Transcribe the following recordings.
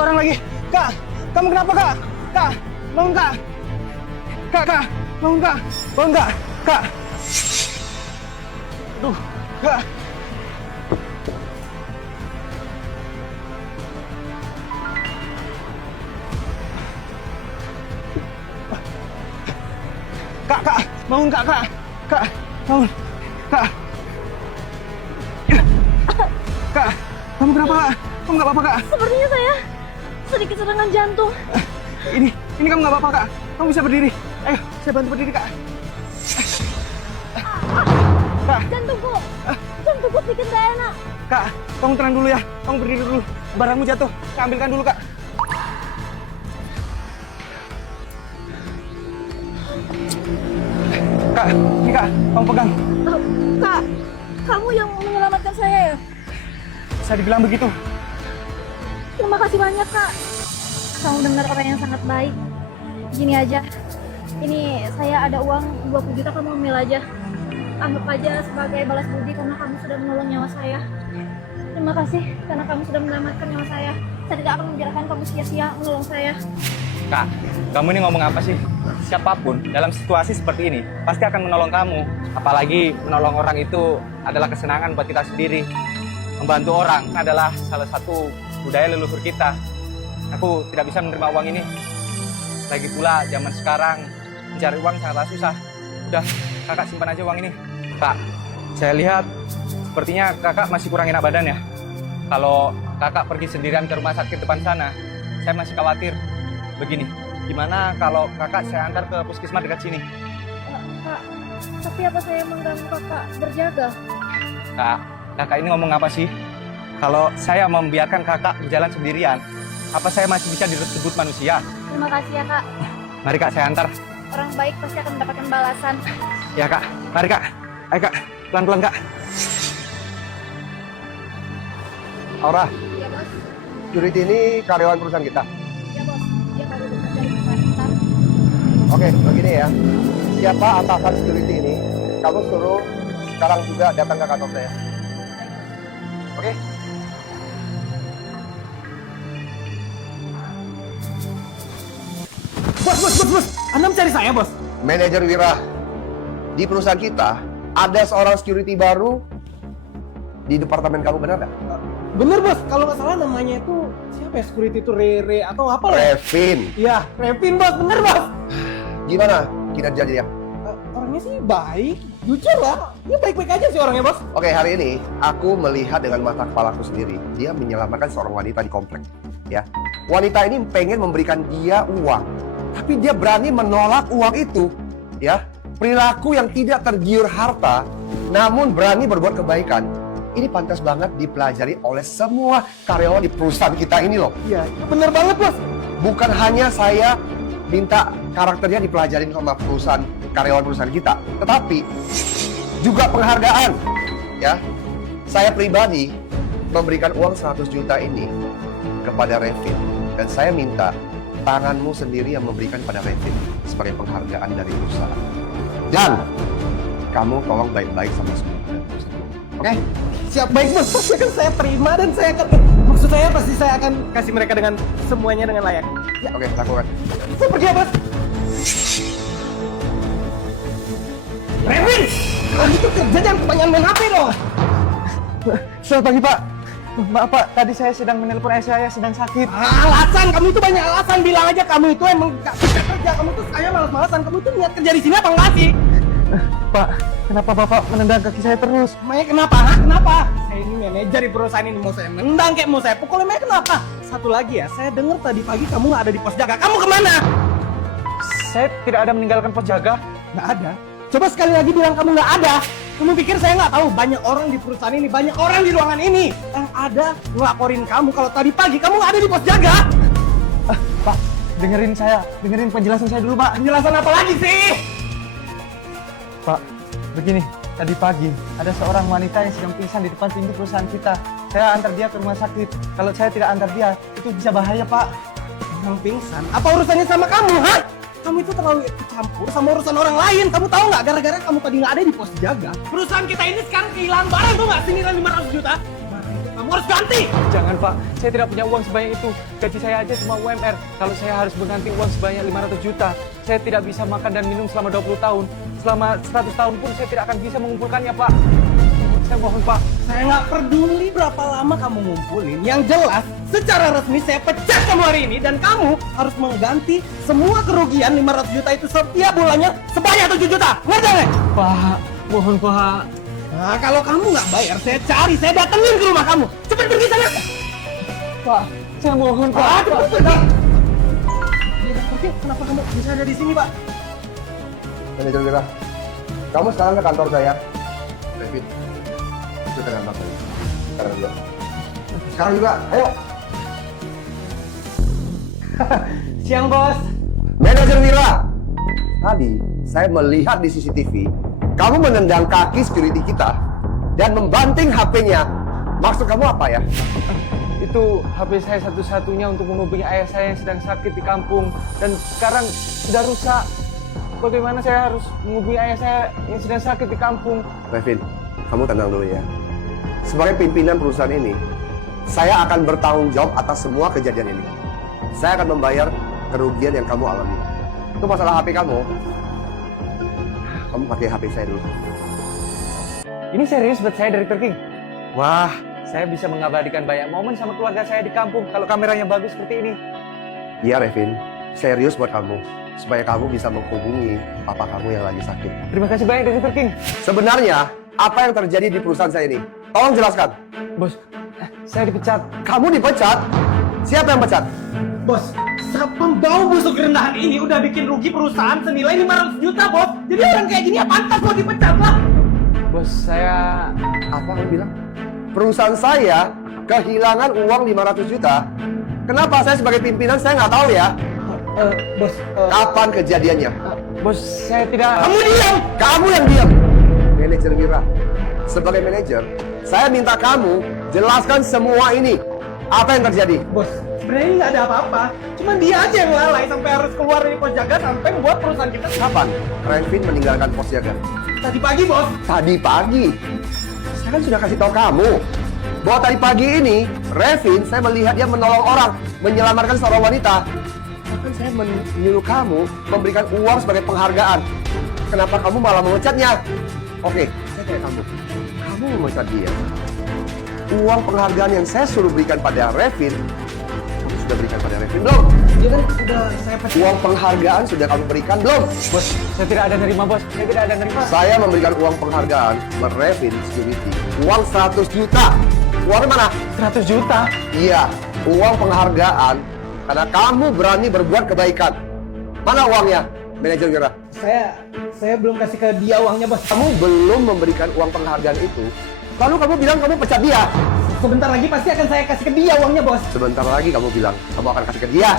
orang lagi. Kak, kamu kenapa kak? Kak, bangun kak. Kak, bangun kak. Bangun kak. Kak. Aduh, kak. Kak, bangun kak. Kak, bangun. Kak. Kak, kamu kenapa kak? Kamu nggak apa-apa kak? Sepertinya saya sedikit serangan jantung. Ini kamu nggak apa-apa kak? Kamu bisa berdiri. Ayo, saya bantu berdiri kak. Kak, Jantungku sedikit nggak enak. kak, kamu tenang dulu ya. Kamu berdiri dulu. Barangmu jatuh. Saya ambilkan dulu kak. Kak, ini kak, kamu pegang. Kak, kamu yang menyelamatkan saya ya? Bisa dibilang begitu. Terima kasih banyak kak. Kamu benar orang yang sangat baik. Gini aja, ini saya ada uang 20 juta, kamu ambil aja. Anggap aja sebagai balas budi karena kamu sudah menolong nyawa saya. Terima kasih karena kamu sudah menyelamatkan nyawa saya. Saya tidak akan membiarkan kamu sia-sia menolong saya. Kak, kamu ini ngomong apa sih? Siapapun dalam situasi seperti ini pasti akan menolong kamu. Apalagi menolong orang itu adalah kesenangan buat kita sendiri. Membantu orang adalah salah satu budaya leluhur kita. Aku tidak bisa menerima uang ini. Lagi pula zaman sekarang mencari uang sangatlah susah. Udah, kakak simpan aja uang ini. Kak, saya lihat sepertinya kakak masih kurang enak badan ya. Kalau kakak pergi sendirian ke rumah sakit depan sana, saya masih khawatir. Begini, gimana kalau kakak saya antar ke puskesmas dekat sini? Kak, tapi apa saya mengganggu kakak berjaga? Kak, kakak ini ngomong apa sih? Kalau saya membiarkan kakak berjalan sendirian, apa saya masih bisa disebut manusia? Terima kasih ya kak. Mari kak, saya antar. Orang baik pasti akan mendapatkan balasan. Ya kak, mari kak. Ayo kak, pelan-pelan kak. Aura, Iya bos. security ini karyawan perusahaan kita. Iya bos. Dia baru bekerja di perusahaan kita. Oke, begini ya. Siapa atasan security ini, kamu suruh sekarang juga datang ke kantor saya. Oke? Bos. Anda mencari saya, bos? Manajer Wira, di perusahaan kita ada seorang security baru di departemen kamu, benar nggak? Bener bos, kalau nggak salah namanya itu siapa ya, security itu Rere atau apa lah? Revin. Iya, Revin bos, bener bos. Gimana kinerja dia? Orangnya sih baik, jujur lah. Dia baik-baik aja sih orangnya bos. Oke, hari ini aku melihat dengan mata kepalaku sendiri. Dia menyelamatkan seorang wanita di komplek. Ya, wanita ini pengen memberikan dia uang, tapi dia berani menolak uang itu. Ya, perilaku yang tidak tergiur harta, namun berani berbuat kebaikan. Ini pantas banget dipelajari oleh semua karyawan di perusahaan kita ini loh. Iya, bener banget bos. Bukan hanya saya minta karakternya dipelajarin sama karyawan perusahaan kita, tetapi juga penghargaan. Ya, saya pribadi memberikan uang 100 juta ini kepada Revin, dan saya minta tanganmu sendiri yang memberikan pada Revin sebagai penghargaan dari perusahaan. Dan kamu tolong baik-baik sama semua. Oke? Siap, baik bos, pasti akan saya terima dan saya akan, maksud saya pasti saya akan kasih mereka dengan semuanya dengan layak. Ya, Oke, lakukan. saya pergi ya bos. Revin, kamu itu kerja jangan kebanyakan main HP dong. Selamat pagi, Pak. Maaf, Pak. Tadi saya sedang menelpon ayah saya, sedang sakit. Alasan, kamu itu banyak alasan. Bilang aja kamu itu emang gak bisa kerja. Kamu tuh kayak malas-malasan. Kamu tuh niat kerja di sini apa enggak sih? Pak, kenapa Bapak menendang kaki saya terus? Emangnya kenapa? Hah? Kenapa? Saya ini manajer di perusahaan ini. Mau saya nendang kayak mau saya pukul. Emangnya kenapa? Satu lagi ya, saya dengar tadi pagi kamu nggak ada di pos jaga. Kamu kemana? Saya tidak ada meninggalkan pos jaga. Nggak ada. Coba sekali lagi bilang kamu nggak ada. Kamu pikir saya nggak tahu? Banyak orang di perusahaan ini, banyak orang di ruangan ini yang ada ngelaporin kamu kalau tadi pagi kamu nggak ada di pos jaga. Pak, dengerin penjelasan saya dulu, Pak. Penjelasan apa lagi sih? Pak, begini, tadi pagi ada seorang wanita yang sedang pingsan di depan pintu perusahaan kita. Saya antar dia ke rumah sakit. Kalau saya tidak antar dia, itu bisa bahaya, Pak. Orang pingsan? Apa urusannya sama kamu, ha? Kamu itu terlalu ikut campur sama urusan orang lain. Kamu tahu nggak? Gara-gara kamu tadi nggak ada di pos jaga, perusahaan kita ini sekarang kehilangan barang tuh nggak? Senilai 500 juta. Barang itu Kamu harus ganti! Jangan Pak, saya tidak punya uang sebanyak itu. Gaji saya aja cuma UMR. Kalau saya harus mengganti uang sebanyak 500 juta, saya tidak bisa makan dan minum selama 20 tahun. Selama 100 tahun pun saya tidak akan bisa mengumpulkannya Pak. Saya mohon Pak. Saya nggak peduli berapa lama kamu ngumpulin. Yang jelas, secara resmi saya pecat kamu hari ini dan kamu harus mengganti semua kerugian 500 juta itu setiap bulannya sebanyak 7 juta. Ngerti nggak? Pak, mohon Pak. Nah, kalau kamu nggak bayar, saya cari, saya datengin ke rumah kamu. Cepat pergi sana. Pak, saya mohon Pak. Cepat pergi. Oke, kenapa kamu bisa ada di sini, Pak? Manajer Wira, kamu sekarang ke kantor saya. David, itu ke kantor saya. Sekarang juga. Sekarang juga, ayo. Siang, Bos. Manajer Wira, tadi saya melihat di CCTV, kamu menendang kaki security kita dan membanting HP-nya. Maksud kamu apa ya? Itu HP saya satu-satunya untuk menghubungi ayah saya yang sedang sakit di kampung. Dan sekarang sudah rusak. Bagaimana saya harus menghubungi ayah saya yang sedang sakit di kampung? Revin, kamu tenang dulu ya. Sebagai pimpinan perusahaan ini, saya akan bertanggung jawab atas semua kejadian ini. Saya akan membayar kerugian yang kamu alami. Itu masalah HP kamu. Kamu pakai HP saya dulu. Ini serius buat saya, Director King. Wah, Saya bisa mengabadikan banyak momen sama keluarga saya di kampung kalau kameranya bagus seperti ini. iya Revin, serius buat kamu. Supaya kamu bisa menghubungi papa kamu yang lagi sakit. Terima kasih banyak, Director King. Sebenarnya, apa yang terjadi di perusahaan saya ini? Tolong jelaskan. Bos, saya dipecat. Kamu dipecat? Siapa yang pecat? Bos, pembawa busuk rendahan ini udah bikin rugi perusahaan senilai 500 juta, Bos. Jadi orang kayak gini ya pantas mau dipecat lah. Bos, saya... Apa kamu bilang? Perusahaan saya kehilangan uang 500 juta. Kenapa saya sebagai pimpinan saya nggak tahu ya? Bos, Kapan kejadiannya? Bos, saya tidak... Kamu diam! Kamu yang diam! Manajer Wira, sebagai manajer, saya minta kamu jelaskan semua ini. Apa yang terjadi? Bos, sebenarnya ini nggak ada apa-apa. Cuman dia aja yang lalai sampai harus keluar dari pos jaga sampai membuat perusahaan kita. Kapan Revin meninggalkan pos jaga? Tadi pagi, Bos. Tadi pagi. Saya kan sudah kasih tahu kamu bahwa tadi pagi ini Revin saya melihat dia menolong orang, menyelamatkan seorang wanita. Bahkan saya menyuruh kamu memberikan uang sebagai penghargaan. Kenapa kamu malah memecatnya? Oke, saya tanya kamu. Kamu memecat dia. Uang penghargaan yang saya suruh berikan pada Revin, kamu sudah berikan pada Revin belum? Dia kan udah saya pecat. Uang penghargaan sudah kamu berikan belum? Bos, saya tidak ada nerima, Bos. Saya tidak ada nerima. Saya memberikan uang penghargaan buat Revin Security. Uang 100 juta. Uangnya mana? 100 juta? Iya, uang penghargaan karena kamu berani berbuat kebaikan. Mana uangnya, manajer Wira? Saya belum kasih ke dia uangnya, Bos. Kamu belum memberikan uang penghargaan itu. Lalu kamu bilang kamu pecat dia. Sebentar lagi pasti akan saya kasih ke dia uangnya, Bos. Sebentar lagi kamu bilang kamu akan kasih ke dia.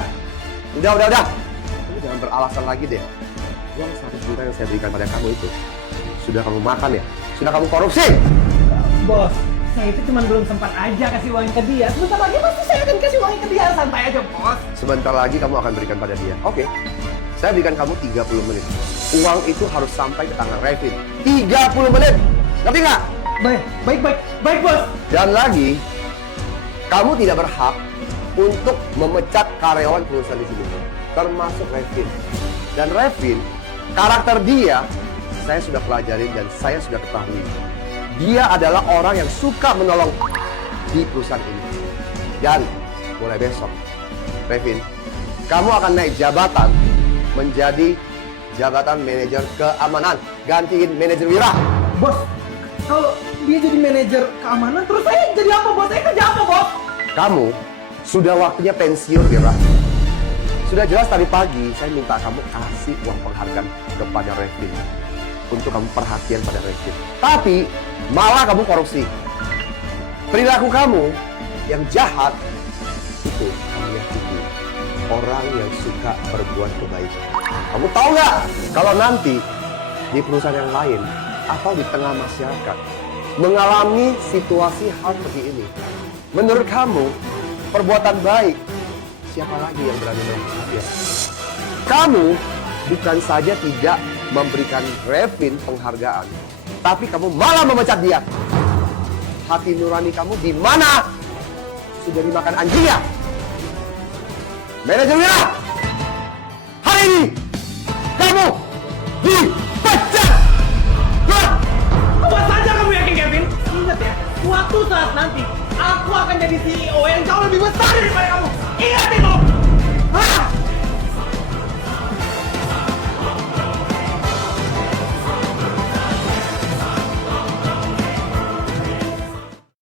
Udah. Kamu jangan beralasan lagi deh. Uang 100 juta yang saya berikan pada kamu itu sudah kamu makan ya? Sudah kamu korupsi? Bos, saya itu cuma belum sempat aja kasih uangnya ke dia. Sebentar lagi pasti saya akan kasih uangnya ke dia. Santai aja, Bos. Sebentar lagi kamu akan berikan pada dia. Oke. Saya berikan kamu 30 menit. Uang itu harus sampai ke tangan Revin. 30 menit. Ngerti nggak? Baik, Bos. Dan lagi, kamu tidak berhak untuk memecat karyawan perusahaan di sini. Termasuk Revin. Dan Revin, karakter dia, saya sudah pelajarin dan saya sudah ketahui. Dia adalah orang yang suka menolong di perusahaan ini. Dan mulai besok, Revin, kamu akan naik jabatan menjadi jabatan manajer keamanan. Gantiin manajer Wira. Bos, kalau dia jadi manajer keamanan, terus saya jadi apa, Bos? Saya kerja apa, Bos? Kamu sudah waktunya pensiun, Wira. Sudah jelas tadi pagi saya minta kamu kasih uang penghargaan kepada Revin untuk kamu perhatian pada Revin. Tapi malah kamu korupsi. Perilaku kamu yang jahat itu menyakiti orang yang suka berbuat kebaikan. Kamu tahu nggak kalau nanti di perusahaan yang lain atau di tengah masyarakat mengalami situasi hal seperti ini, menurut kamu perbuatan baik siapa lagi yang berani melakukannya? Kamu bukan saja tidak memberikan Revin penghargaan, tapi kamu malah memecat dia. hati nurani kamu di mana? Sudah dimakan anjingnya. Manajer Wira, hari ini kamu di